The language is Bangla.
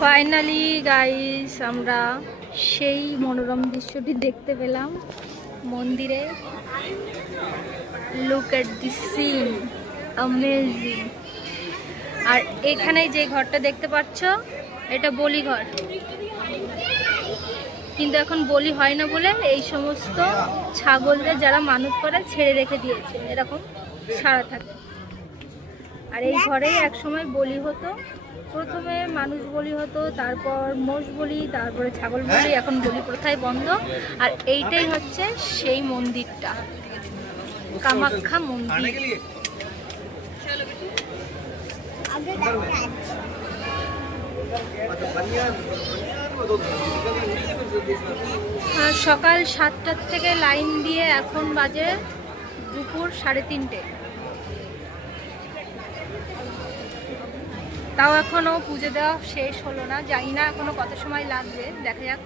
ফাইনালি গাইস আমরা সেই মনোরম দৃশ্যটি দেখতে পেলাম মন্দিরে। Look at this scene, amazing. আর এখানে যে ঘরটা দেখতে পাচ্ছ এটা বলি ঘর, কিন্তু এখন বলি হয় না বলে এই সমস্ত ছাগলদের যারা মানত করে ছেড়ে রেখে দিয়েছে, এরকম সারা থাকে। আর এই ঘরেই একসময় বলি হতো, প্রথমে মানুষ বলি হতো, তারপর মোষ বলি, তারপরে ছাগল বলি। এখন বলি প্রথায় বন্ধ। আর এইটাই হচ্ছে সেই মন্দিরটা, কামাখ্যা মন্দির। সকাল 7টার থেকে লাইন দিয়ে এখন বাজে দুপুর 3:30। তাও এখনো পুজো দেওয়া শেষ হলো না, জানি না এখনো কত সময় লাগবে, দেখা যাক।